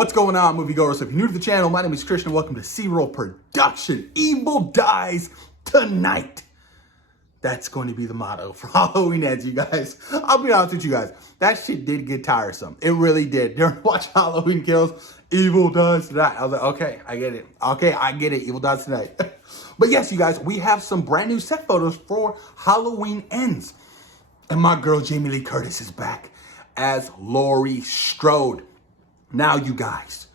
What's going on, moviegoers? If you're new to the channel, my name is Christian. Welcome to C-Roll Production. Evil dies tonight. That's going to be the motto for Halloween Ends, you guys. I'll be honest with you guys. That shit did get tiresome. It really did. During watching Halloween Kills, Evil dies tonight. I was like, okay, I get it. Okay, I get it. Evil dies tonight. But yes, you guys, we have some brand new set photos for Halloween Ends. And my girl Jamie Lee Curtis is back as Laurie Strode. Now, you guys,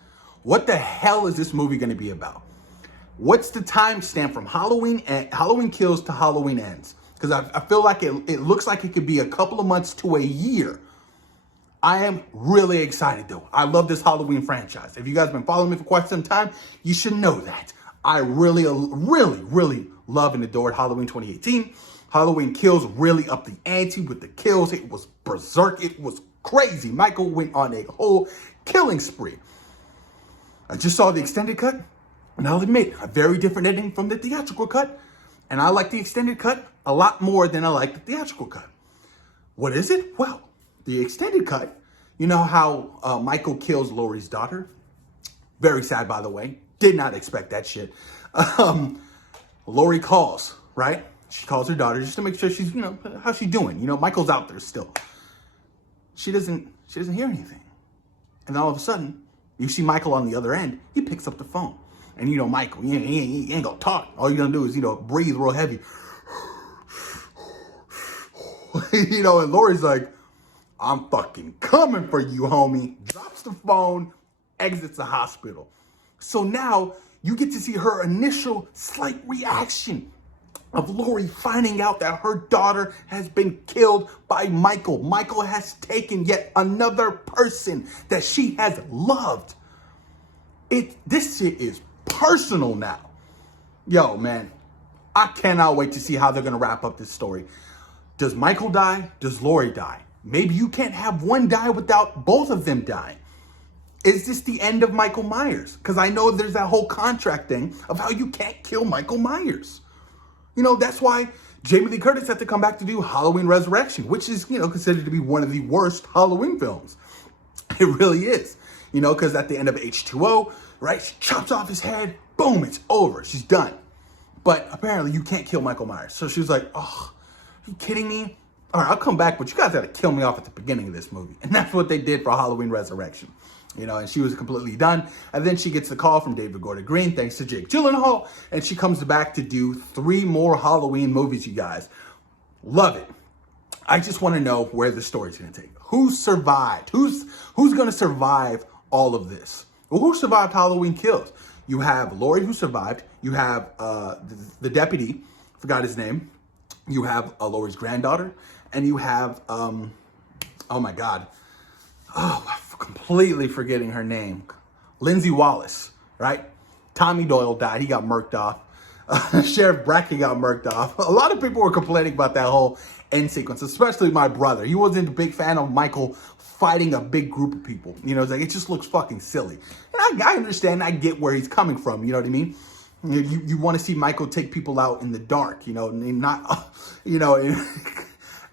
what the hell is this movie going to be about? What's the timestamp from Halloween Kills to Halloween Ends? Because I feel like it looks like it could be a couple of months to a year. I am really excited, though. I love this Halloween franchise. If you guys have been following me for quite some time, you should know that. I really love and adored Halloween 2018. Halloween Kills really upped the ante with the kills. It was berserk. It was crazy. Michael went on a whole killing spree. I just saw the extended cut, and I'll admit, a very different ending from the theatrical cut. And I like the extended cut a lot more than I like the theatrical cut. What is it? Well, the extended cut, you know how Michael kills Laurie's daughter? Very sad, by the way. Did not expect that shit. Laurie calls, right? She calls her daughter just to make sure she's, how's she doing? Michael's out there still. She doesn't hear anything. And then all of a sudden, you see Michael on the other end. He picks up the phone. And Michael, he ain't gonna talk. All you're gonna do is, breathe real heavy. And Laurie's like, I'm fucking coming for you, homie. Drops the phone, exits the hospital. So now you get to see her initial slight reaction of Laurie finding out that her daughter has been killed by Michael. Michael has taken yet another person that she has loved. This shit is personal now. Yo, man, I cannot wait to see how they're going to wrap up this story. Does Michael die? Does Laurie die? Maybe you can't have one die without both of them dying. Is this the end of Michael Myers? Because I know there's that whole contract thing of how you can't kill Michael Myers. That's why Jamie Lee Curtis had to come back to do Halloween Resurrection, which is, considered to be one of the worst Halloween films. It really is, because at the end of H2O, right, she chops off his head, boom, it's over. She's done. But apparently you can't kill Michael Myers. So she was like, oh, are you kidding me? All right, I'll come back, but you guys got to kill me off at the beginning of this movie. And that's what they did for Halloween Resurrection. And she was completely done. And then she gets the call from David Gordon Green, thanks to Jake Gyllenhaal. And she comes back to do 3 more Halloween movies, you guys. Love it. I just want to know where the story's going to take. Who survived? Who's going to survive all of this? Well, who survived Halloween Kills? You have Laurie, who survived. You have the deputy, forgot his name. You have Laurie's granddaughter. And you have, oh my God. Oh, I'm completely forgetting her name. Lindsay Wallace, right? Tommy Doyle died. He got murked off. Sheriff Brackett got murked off. A lot of people were complaining about that whole end sequence, especially my brother. He wasn't a big fan of Michael fighting a big group of people. It's like, it just looks fucking silly. And I understand. I get where he's coming from. You know what I mean? You want to see Michael take people out in the dark, and not,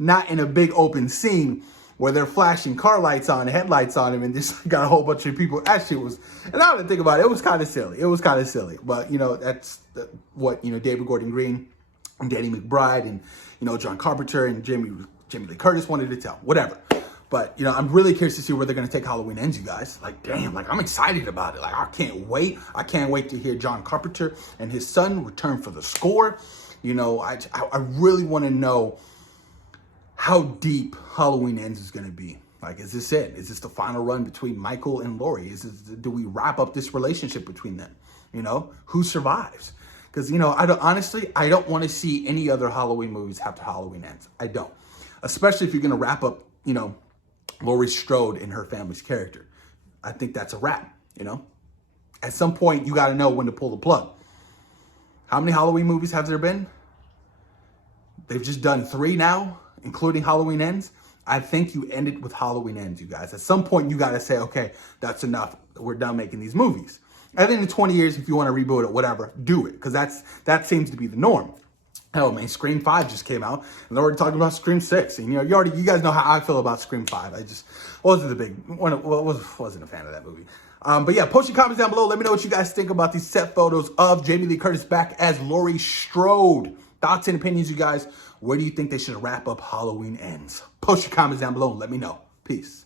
not in a big open scene where they're flashing car lights on, headlights on him, and just got a whole bunch of people. Actually, it was, and now that I think about it, it was kind of silly. It was kind of silly. But, that's what, David Gordon Green and Danny McBride and, John Carpenter and Jamie Lee Curtis wanted to tell. Whatever. But, I'm really curious to see where they're going to take Halloween Ends, you guys. Like, damn, I'm excited about it. Like, I can't wait. I can't wait to hear John Carpenter and his son return for the score. I really want to know how deep Halloween Ends is going to be. Like, is this it? Is this the final run between Michael and Laurie? Do we wrap up this relationship between them? Who survives? Because, I don't want to see any other Halloween movies after Halloween Ends. I don't. Especially if you're going to wrap up, Laurie Strode and her family's character. I think that's a wrap, At some point, you got to know when to pull the plug. How many Halloween movies have there been? They've just done 3 now, including Halloween Ends. I think you end it with Halloween Ends, you guys. At some point, you got to say, okay, that's enough. We're done making these movies. And then in 20 years, if you want to reboot it, whatever, do it. Because that seems to be the norm. Hell, man, Scream 5 just came out, and they're already talking about Scream 6. And, you guys know how I feel about Scream 5. I just wasn't wasn't a fan of that movie. But yeah, post your comments down below. Let me know what you guys think about these set photos of Jamie Lee Curtis back as Laurie Strode. Thoughts and opinions, you guys. Where do you think they should wrap up Halloween Ends? Post your comments down below and let me know. Peace.